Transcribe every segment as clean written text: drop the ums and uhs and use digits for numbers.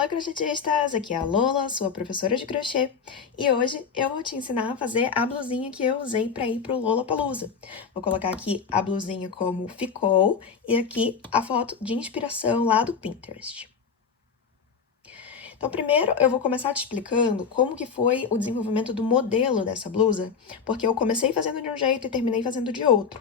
Oi, crochetistas! Aqui é a Lola, sua professora de crochê, e hoje eu vou te ensinar a fazer a blusinha que eu usei para ir pro Lollapalooza. Vou colocar aqui a blusinha como ficou e aqui a foto de inspiração lá do Pinterest. Então, primeiro eu vou começar te explicando como que foi o desenvolvimento do modelo dessa blusa, porque eu comecei fazendo de um jeito e terminei fazendo de outro.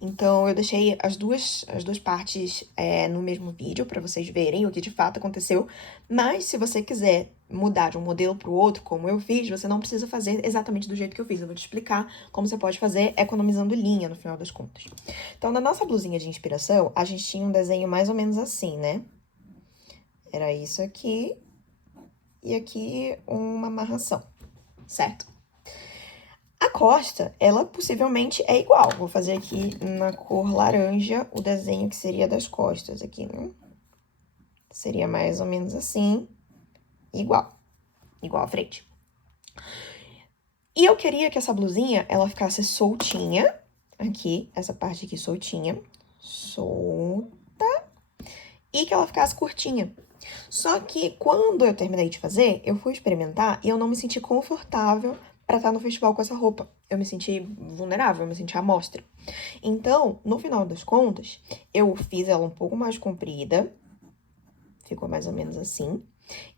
Então, eu deixei as duas partes no mesmo vídeo para vocês verem o que de fato aconteceu, mas se você quiser mudar de um modelo para o outro, como eu fiz, você não precisa fazer exatamente do jeito que eu fiz. Eu vou te explicar como você pode fazer economizando linha no final das contas. Então, na nossa blusinha de inspiração, a gente tinha um desenho mais ou menos assim, né? Era isso aqui e aqui uma amarração, certo? A costa, ela possivelmente é igual. Vou fazer aqui na cor laranja o desenho que seria das costas aqui, né? Seria mais ou menos assim, igual a frente. E eu queria que essa blusinha, ela ficasse soltinha, aqui, essa parte aqui soltinha, solta, e que ela ficasse curtinha. Só que quando eu terminei de fazer, eu fui experimentar e eu não me senti confortável para estar no festival com essa roupa. Eu me senti vulnerável, eu me senti à mostra. Então, no final das contas, eu fiz ela um pouco mais comprida, ficou mais ou menos assim,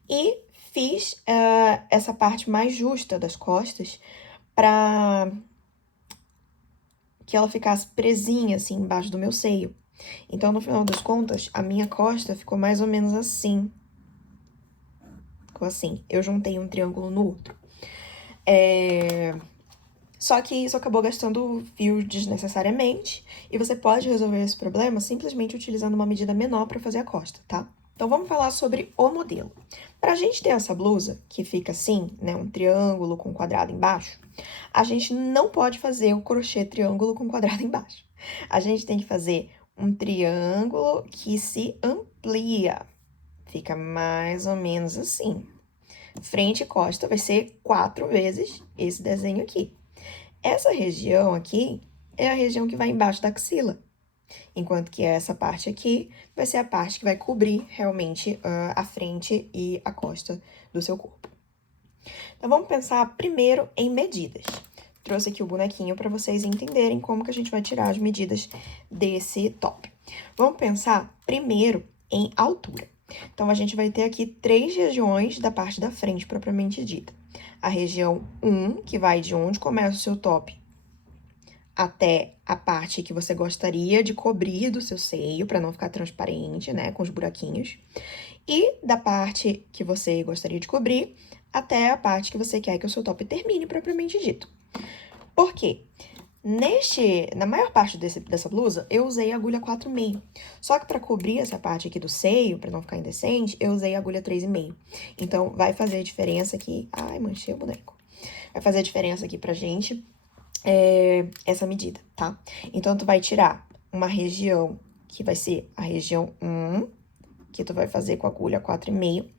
e fiz essa parte mais justa das costas para que ela ficasse presinha assim embaixo do meu seio. Então, no final das contas, a minha costa ficou mais ou menos assim. Ficou assim. Eu juntei um triângulo no outro. Só que isso acabou gastando fio desnecessariamente, e você pode resolver esse problema simplesmente utilizando uma medida menor para fazer a costa, tá? Então, vamos falar sobre o modelo. Para a gente ter essa blusa, que fica assim, né, um triângulo com quadrado embaixo, a gente não pode fazer o crochê triângulo com quadrado embaixo. A gente tem que fazer um triângulo que se amplia. Fica mais ou menos assim. Frente e costa vai ser 4 vezes esse desenho aqui. Essa região aqui é a região que vai embaixo da axila, enquanto que essa parte aqui vai ser a parte que vai cobrir realmente a frente e a costa do seu corpo. Então, vamos pensar primeiro em medidas. Trouxe aqui o bonequinho para vocês entenderem como que a gente vai tirar as medidas desse top. Vamos pensar primeiro em altura. Então, a gente vai ter aqui 3 regiões da parte da frente, propriamente dita. A região 1, que vai de onde começa o seu top até a parte que você gostaria de cobrir do seu seio, para não ficar transparente, né, com os buraquinhos. E da parte que você gostaria de cobrir até a parte que você quer que o seu top termine, propriamente dito. Por quê? Na maior parte dessa blusa, eu usei agulha 4,5. Só que para cobrir essa parte aqui do seio, para não ficar indecente, eu usei agulha 3,5. Então, vai fazer a diferença aqui... Ai, manchei o boneco. Vai fazer a diferença aqui pra gente essa medida, tá? Então, tu vai tirar uma região que vai ser a região 1, que tu vai fazer com a agulha 4,5.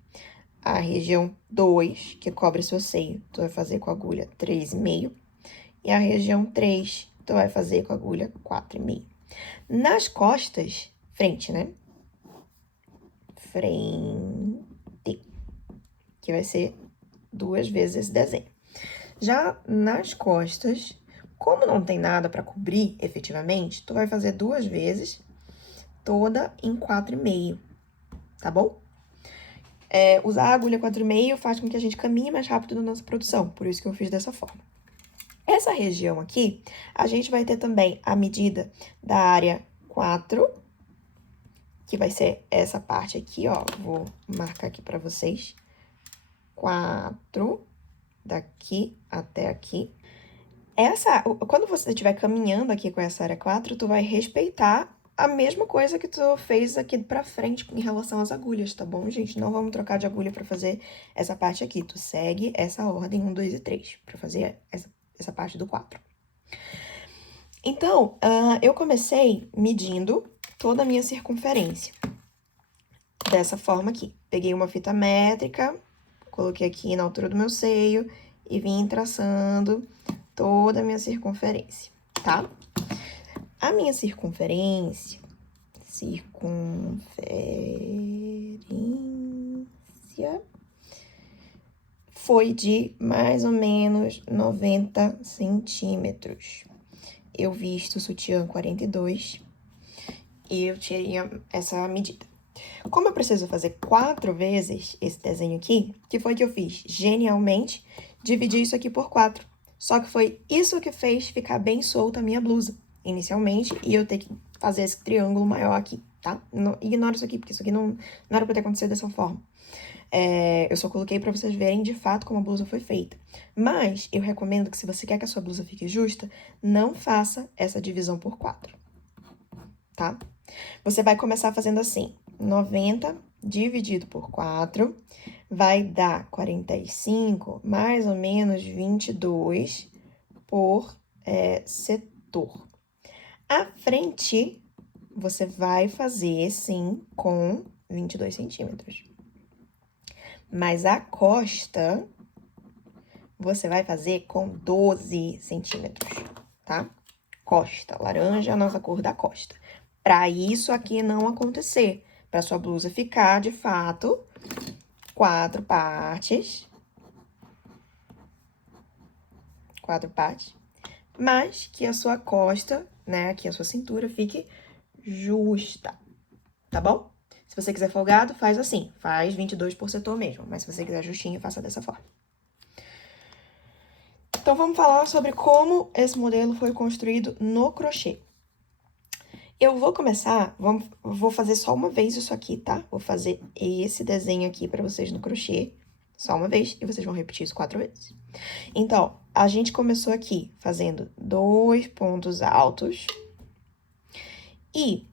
A região 2, que cobre seu seio, tu vai fazer com a agulha 3,5. E a região 3, tu vai fazer com a agulha 4,5. Nas costas, frente, né? Frente, que vai ser 2 vezes esse desenho. Já nas costas, como não tem nada para cobrir efetivamente, tu vai fazer 2 vezes, toda em 4,5, tá bom? Usar a agulha 4,5 faz com que a gente caminhe mais rápido na nossa produção, por isso que eu fiz dessa forma. Essa região aqui, a gente vai ter também a medida da área 4, que vai ser essa parte aqui, ó. Vou marcar aqui para vocês. 4, daqui até aqui. Quando você estiver caminhando aqui com essa área 4, tu vai respeitar a mesma coisa que tu fez aqui pra frente em relação às agulhas, tá bom, gente? Não vamos trocar de agulha pra fazer essa parte aqui. Tu segue essa ordem 1, 2 e 3 pra fazer essa parte do 4. Então, eu comecei medindo toda a minha circunferência. Dessa forma aqui. Peguei uma fita métrica, coloquei aqui na altura do meu seio e vim traçando toda a minha circunferência, tá? A minha circunferência foi de mais ou menos 90 centímetros. Eu visto o sutiã 42 e eu tirei essa medida. Como eu preciso fazer 4 vezes esse desenho aqui, que foi que eu fiz? Genialmente, dividi isso aqui por 4. Só que foi isso que fez ficar bem solta a minha blusa, inicialmente, e eu ter que fazer esse triângulo maior aqui, tá? Não, ignora isso aqui, porque isso aqui não era pra ter acontecido dessa forma. Eu só coloquei pra vocês verem, de fato, como a blusa foi feita. Mas, eu recomendo que se você quer que a sua blusa fique justa, não faça essa divisão por 4, tá? Você vai começar fazendo assim, 90 dividido por 4, vai dar 45, mais ou menos 22 por setor. A frente, você vai fazer, sim, com 22 centímetros. Mas a costa, você vai fazer com 12 centímetros, tá? Costa, laranja é a nossa cor da costa. Para isso aqui não acontecer, para sua blusa ficar, de fato, 4 partes. 4 partes. Mas que a sua costa, né, que a sua cintura fique justa, tá bom? Se você quiser folgado, faz assim, faz 22 por setor mesmo. Mas se você quiser justinho, faça dessa forma. Então, vamos falar sobre como esse modelo foi construído no crochê. Eu vou começar, vou fazer só uma vez isso aqui, tá? Vou fazer esse desenho aqui pra vocês no crochê, só uma vez, e vocês vão repetir isso 4 vezes. Então, a gente começou aqui fazendo 2 pontos altos. E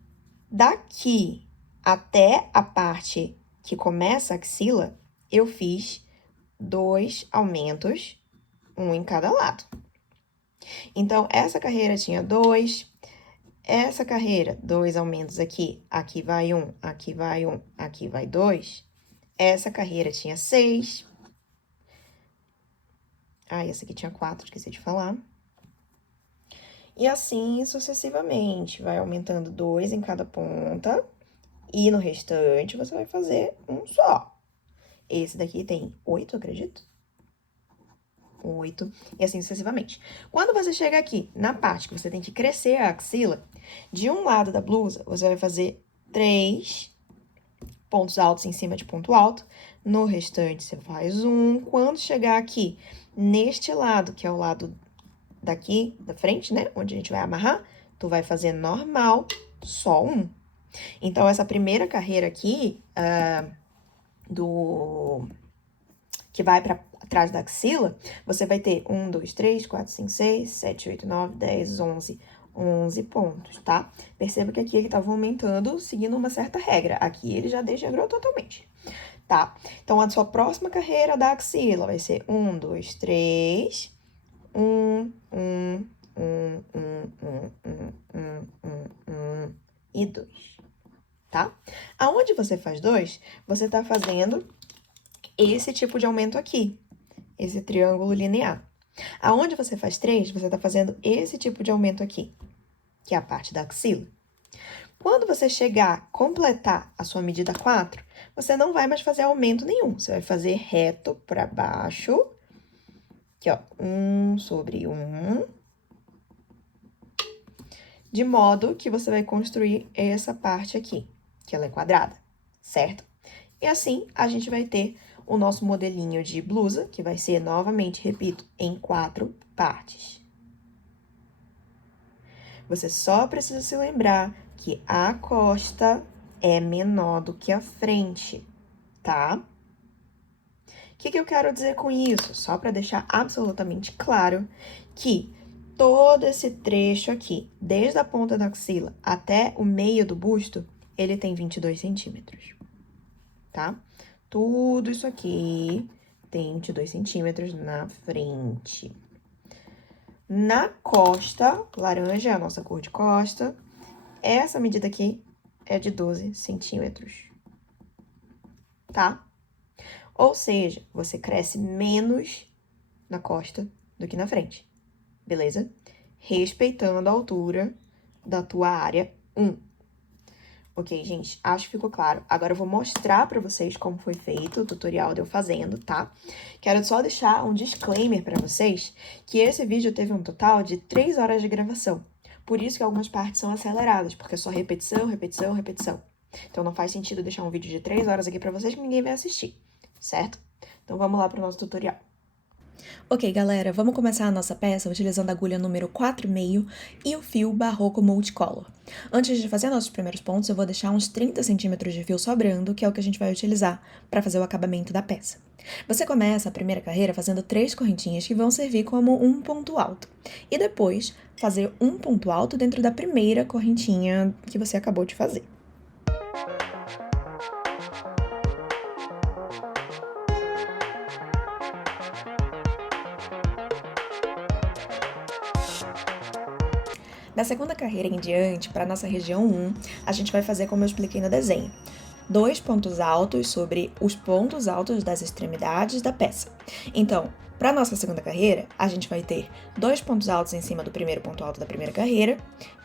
daqui até a parte que começa a axila, eu fiz 2 aumentos, um em cada lado. Então, essa carreira tinha 2, essa carreira, 2 aumentos aqui, aqui vai 1, aqui vai 1, aqui vai 2. Essa carreira tinha 6. Ah, essa aqui tinha 4, esqueci de falar. E assim sucessivamente, vai aumentando 2 em cada ponta. E no restante, você vai fazer um só. Esse daqui tem 8, acredito. 8, e assim sucessivamente. Quando você chega aqui, na parte que você tem que crescer a axila, de um lado da blusa, você vai fazer 3 pontos altos em cima de ponto alto. No restante, você faz um. Quando chegar aqui, neste lado, que é o lado daqui, da frente, né? Onde a gente vai amarrar, tu vai fazer normal, só um. Então, essa primeira carreira aqui, que vai pra trás da axila, você vai ter 1, 2, 3, 4, 5, 6, 7, 8, 9, 10, 11 pontos, tá? Perceba que aqui ele tava aumentando, seguindo uma certa regra. Aqui ele já desintegrou totalmente, tá? Então, a sua próxima carreira da axila vai ser 1, 2, 3, 1, 1, 1, 1 e 2, tá? Aonde você faz 2, você tá fazendo esse tipo de aumento aqui, esse triângulo linear. Aonde você faz 3, você tá fazendo esse tipo de aumento aqui, que é a parte da axila. Quando você chegar, completar a sua medida 4, você não vai mais fazer aumento nenhum. Você vai fazer reto para baixo, aqui, ó, 1 sobre 1, de modo que você vai construir essa parte aqui, que ela é quadrada, certo? E assim, a gente vai ter o nosso modelinho de blusa, que vai ser, novamente, repito, em 4 partes. Você só precisa se lembrar que a costa é menor do que a frente, tá? O que eu quero dizer com isso? Só para deixar absolutamente claro que todo esse trecho aqui, desde a ponta da axila até o meio do busto, ele tem 22 centímetros, tá? Tudo isso aqui tem 22 centímetros na frente. Na costa, laranja é a nossa cor de costa, essa medida aqui é de 12 centímetros, tá? Ou seja, você cresce menos na costa do que na frente, beleza? Respeitando a altura da tua área 1. Ok, gente? Acho que ficou claro. Agora eu vou mostrar pra vocês como foi feito o tutorial de eu fazendo, tá? Quero só deixar um disclaimer pra vocês, que esse vídeo teve um total de 3 horas de gravação. Por isso que algumas partes são aceleradas, porque é só repetição, repetição, repetição. Então não faz sentido deixar um vídeo de 3 horas aqui pra vocês que ninguém vai assistir, certo? Então vamos lá pro nosso tutorial. Ok, galera, vamos começar a nossa peça utilizando a agulha número 4,5 e o fio Barroco Multicolor. Antes de fazer nossos primeiros pontos, eu vou deixar uns 30 centímetros de fio sobrando, que é o que a gente vai utilizar para fazer o acabamento da peça. Você começa a primeira carreira fazendo 3 correntinhas que vão servir como um ponto alto. E depois, fazer um ponto alto dentro da primeira correntinha que você acabou de fazer. Da segunda carreira em diante, para a nossa região 1, a gente vai fazer como eu expliquei no desenho. 2 pontos altos sobre os pontos altos das extremidades da peça. Então, para a nossa segunda carreira, a gente vai ter 2 pontos altos em cima do primeiro ponto alto da primeira carreira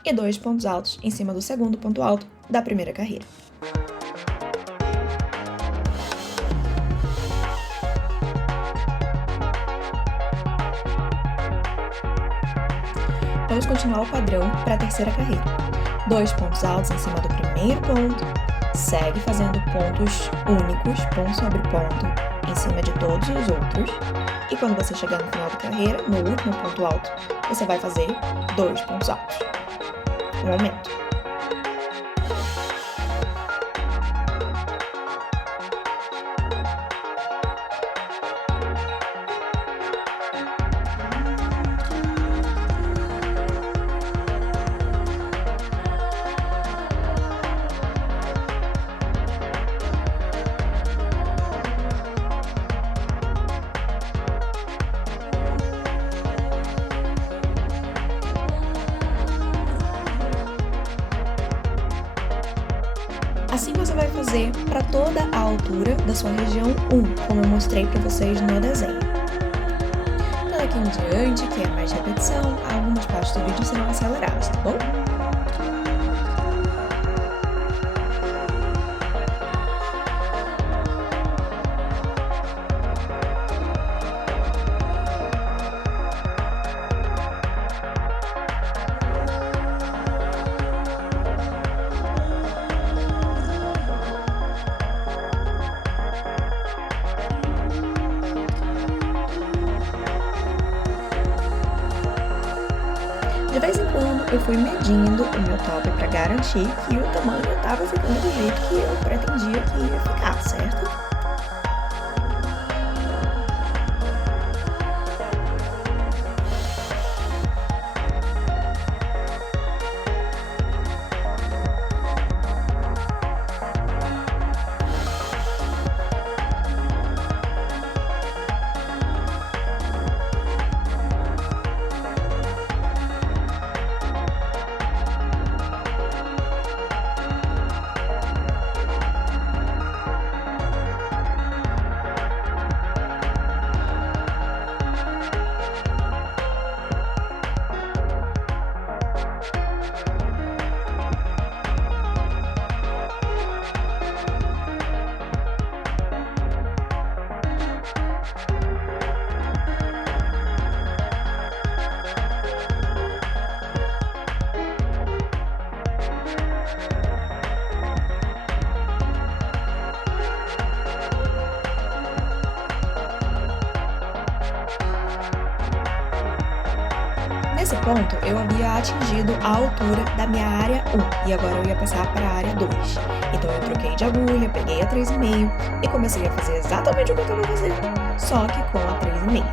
e 2 pontos altos em cima do segundo ponto alto da primeira carreira. Vamos continuar o padrão para a terceira carreira. 2 pontos altos em cima do primeiro ponto, segue fazendo pontos únicos, ponto sobre ponto, em cima de todos os outros. E quando você chegar no final da carreira, no último ponto alto, você vai fazer 2 pontos altos. Um aumento. Assim você vai fazer para toda a altura da sua região 1, como eu mostrei para vocês no desenho. Daqui em diante, que é mais repetição, algumas partes do vídeo serão aceleradas, tá bom? De vez em quando eu fui medindo o meu top para garantir que o tamanho estava ficando do jeito que eu pretendia que ia ficar, certo? Nesse ponto, eu havia atingido a altura da minha área 1 e agora eu ia passar para a área 2. Então eu troquei de agulha, peguei a 3,5 e comecei a fazer exatamente o que eu estava fazendo, só que com a 3,5.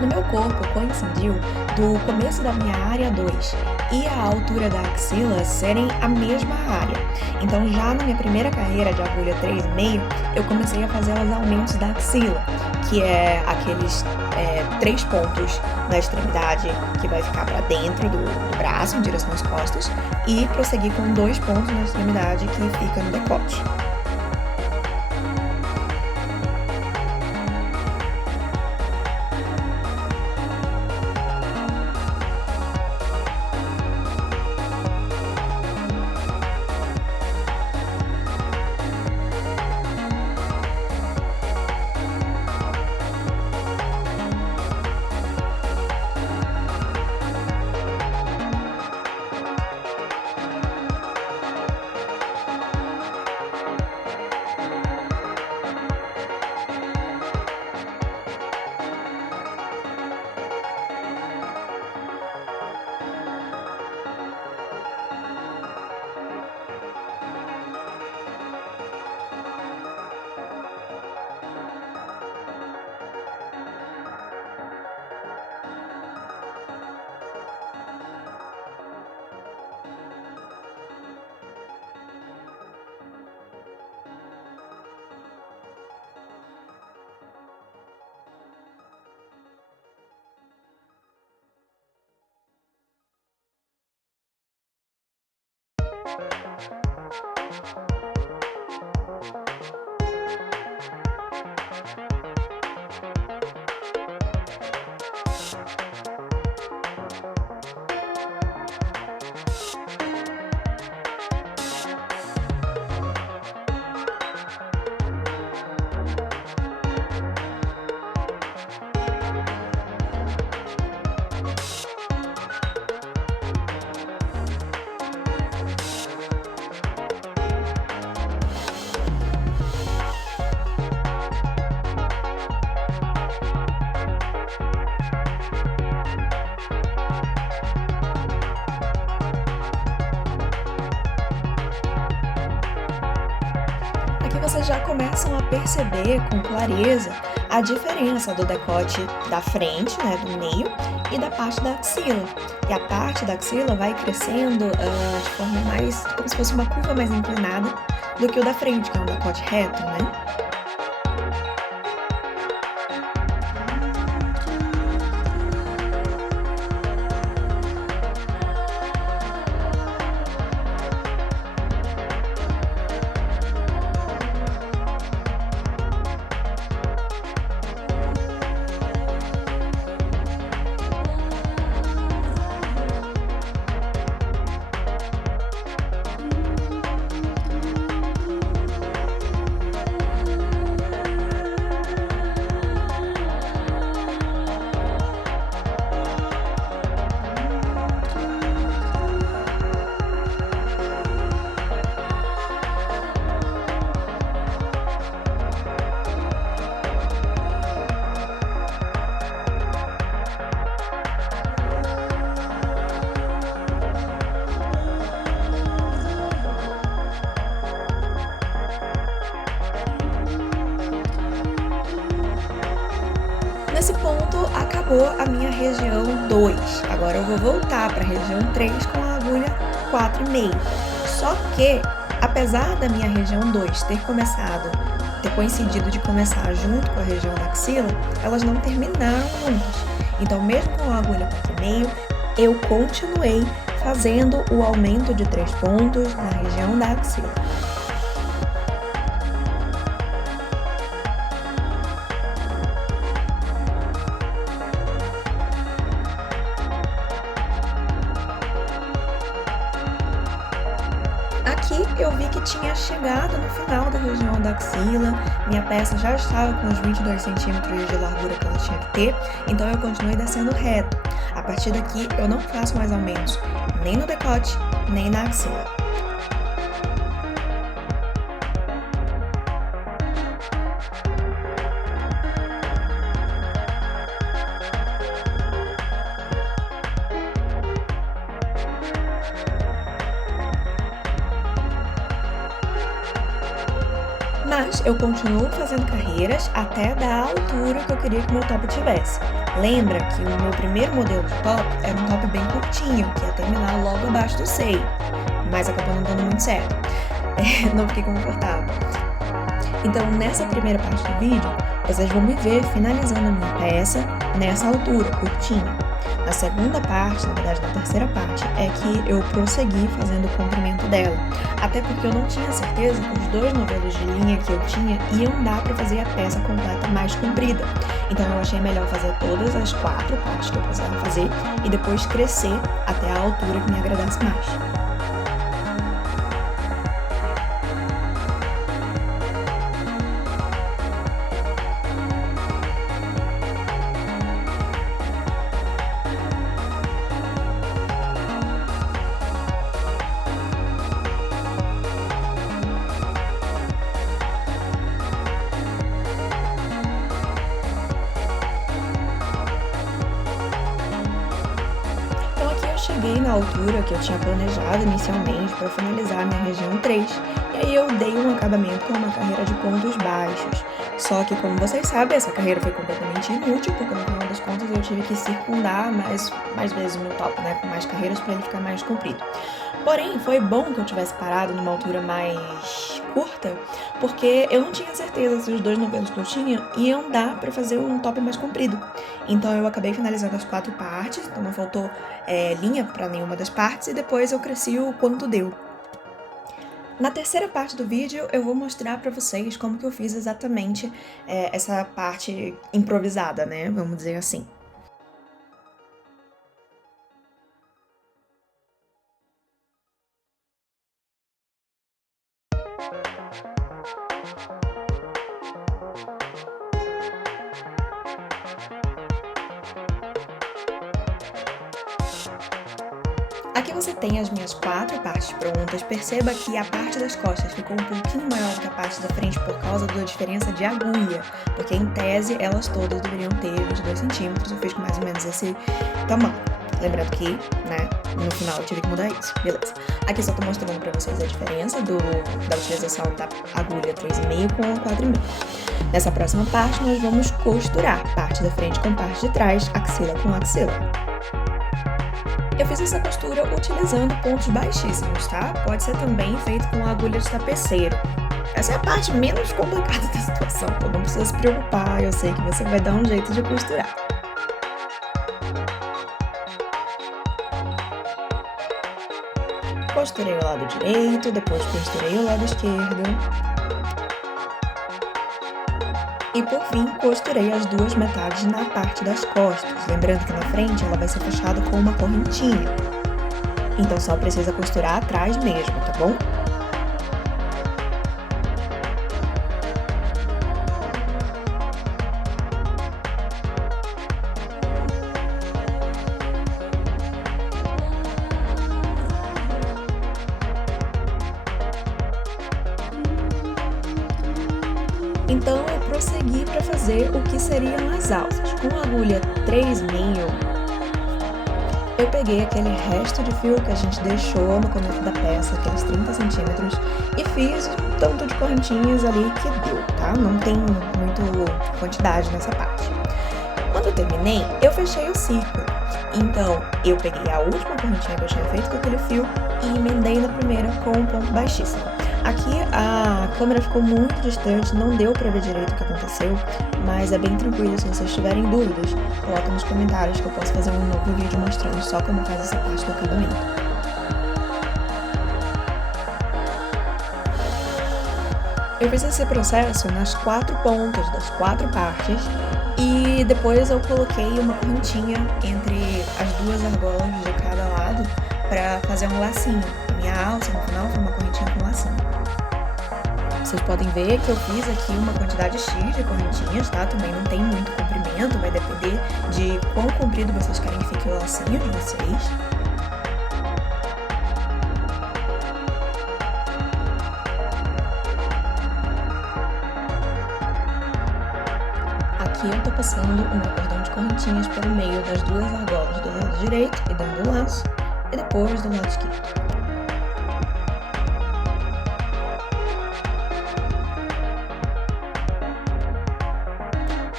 No meu corpo coincidiu do começo da minha área 2 e a altura da axila serem a mesma área. Então já na minha primeira carreira de agulha 3,5, eu comecei a fazer os aumentos da axila, que é aqueles 3 pontos na extremidade que vai ficar para dentro do braço, em direção às costas, e prosseguir com 2 pontos na extremidade que fica no decote. aqui vocês já começam a perceber com clareza a diferença do decote da frente, né, do meio, e da parte da axila. E a parte da axila vai crescendo de forma mais, como se fosse uma curva mais inclinada do que o da frente, que é um decote reto, né? Nesse ponto, acabou a minha região 2. Agora eu vou voltar para a região 3 com a agulha 4,5. Só que, apesar da minha região 2 ter coincidido de começar junto com a região da axila, elas não terminaram juntas. Então, mesmo com a agulha 4,5, eu continuei fazendo o aumento de 3 pontos na região da axila. Aqui eu vi que tinha chegado no final da região da axila, minha peça já estava com os 22 centímetros de largura que ela tinha que ter, então eu continuei descendo reto. A partir daqui eu não faço mais aumentos, nem no decote, nem na axila. Mas eu continuo fazendo carreiras até da altura que eu queria que meu top tivesse. Lembra que o meu primeiro modelo de top era um top bem curtinho, que ia terminar logo abaixo do seio, mas acabou não dando muito certo. Não fiquei confortável. Então, nessa primeira parte do vídeo, vocês vão me ver finalizando a minha peça nessa altura, curtinha. Na segunda parte, na verdade na terceira parte, é que eu prossegui fazendo o comprimento dela. Até porque eu não tinha certeza que os 2 novelos de linha que eu tinha iam dar para fazer a peça completa mais comprida. Então eu achei melhor fazer todas as 4 partes que eu precisava fazer e depois crescer até a altura que me agradasse mais. Cheguei na altura que eu tinha planejado inicialmente para finalizar a minha região 3, e aí eu dei um acabamento com uma carreira de pontos baixos. Só que, como vocês sabem, essa carreira foi completamente inútil, porque no final das contas eu tive que circundar mais vezes o meu top, né, com mais carreiras para ele ficar mais comprido. Porém, foi bom que eu tivesse parado numa altura mais curta, porque eu não tinha certeza se os 2 novelos que eu tinha iam dar para fazer um top mais comprido. Então eu acabei finalizando as 4 partes, então não faltou linha para nenhuma das partes, e depois eu cresci o quanto deu. Na terceira parte do vídeo eu vou mostrar para vocês como que eu fiz exatamente essa parte improvisada, né, vamos dizer assim. Aqui você tem as minhas 4 partes prontas. Perceba que a parte das costas ficou um pouquinho maior que a parte da frente por causa da diferença de agulha, porque em tese elas todas deveriam ter 22 centímetros, eu fiz com mais ou menos esse tamanho. Lembrando que, né, No final eu tive que mudar isso, beleza. Aqui só tô mostrando pra vocês a diferença da utilização da agulha 3,5 com a 4,5. Nessa próxima parte nós vamos costurar parte da frente com parte de trás, axila com axila. Eu fiz essa costura utilizando pontos baixíssimos, tá? Pode ser também feito com a agulha de tapeceiro. Essa é a parte menos complicada da situação, então não precisa se preocupar, eu sei que você vai dar um jeito de costurar. Costurei o lado direito, depois costurei o lado esquerdo. E por fim, costurei as duas metades na parte das costas, lembrando que na frente ela vai ser fechada com uma correntinha. Então só precisa costurar atrás mesmo, tá bom? Então eu prossegui para fazer o que seriam as alças. Com a agulha 3,5, eu peguei aquele resto de fio que a gente deixou no começo da peça, aqueles 30 centímetros, e fiz um tanto de correntinhas ali que deu, tá? Não tem muita quantidade nessa parte. Quando eu terminei, eu fechei o círculo. Então, eu peguei a última correntinha que eu tinha feito com aquele fio e emendei na primeira com um ponto baixíssimo. Aqui a câmera ficou muito distante, não deu pra ver direito o que aconteceu, mas é bem tranquilo. Se vocês tiverem dúvidas, coloquem nos comentários que eu posso fazer um novo vídeo mostrando só como faz essa parte do acabamento. Eu fiz esse processo nas 4 pontas das 4 partes e depois eu coloquei uma correntinha entre as duas argolas de cada lado para fazer um lacinho. A minha alça no final foi uma correntinha com lacinho. Vocês podem ver que eu fiz aqui uma quantidade X de correntinhas, tá? Também não tem muito comprimento, vai depender de quão comprido vocês querem que fique o lacinho de vocês. Aqui eu tô passando o meu cordão de correntinhas pelo meio das duas argolas do lado direito e dando um laço, e depois do lado esquerdo.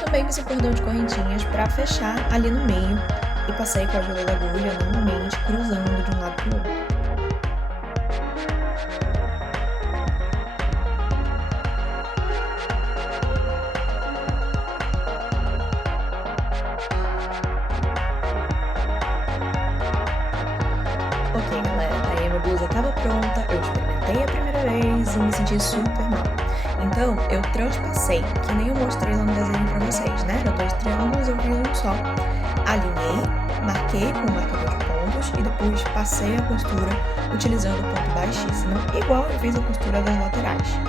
Também fiz o cordão de correntinhas para fechar ali no meio e passei com a ajuda da agulha normalmente cruzando de um lado para o outro. Ok, galera, aí a minha blusa estava pronta, eu experimentei a primeira vez e me senti super mal. Então, eu transpassei, que nem eu mostrei lá no desenho pra vocês, né? Eu 2 triângulos, eu fiz um só. Alinhei, marquei com o marcador de pontos e depois passei a costura utilizando o ponto baixíssimo, igual eu fiz a costura das laterais.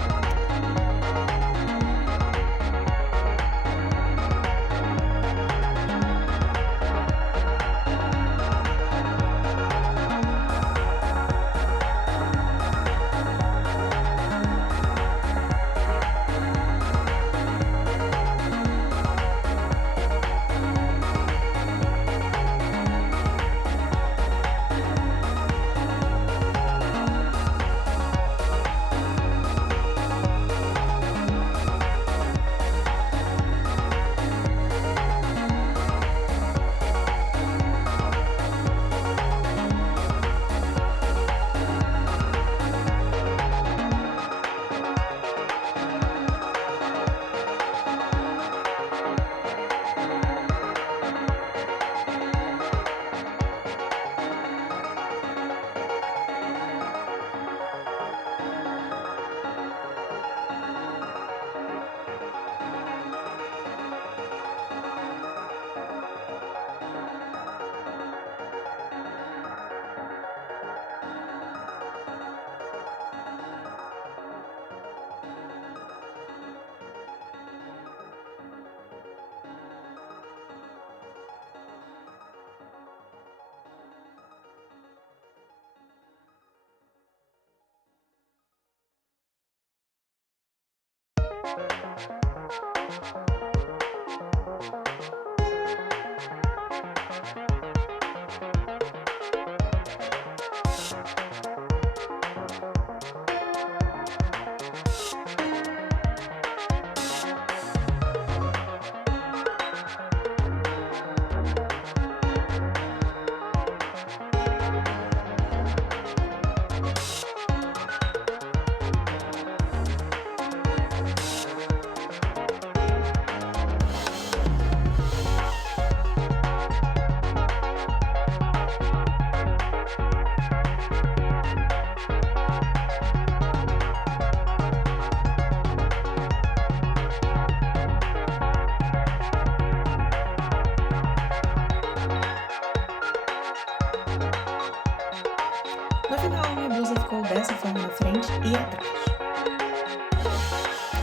dessa forma na frente e atrás.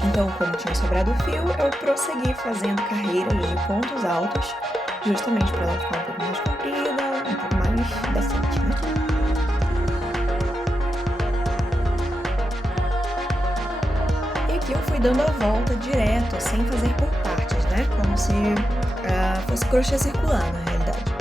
Então, como tinha sobrado o fio, eu prossegui fazendo carreiras de pontos altos, justamente para ela ficar um pouco mais comprida, um pouco mais decente, né? E aqui eu fui dando a volta direto, sem fazer por partes, né? Como se fosse crochê circular, na realidade.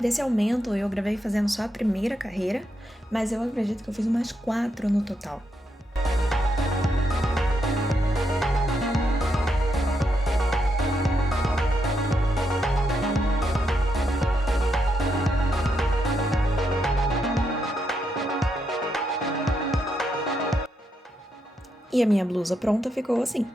Desse aumento, eu gravei fazendo só a primeira carreira, mas eu acredito que eu fiz umas 4 no total. E a minha blusa pronta ficou assim.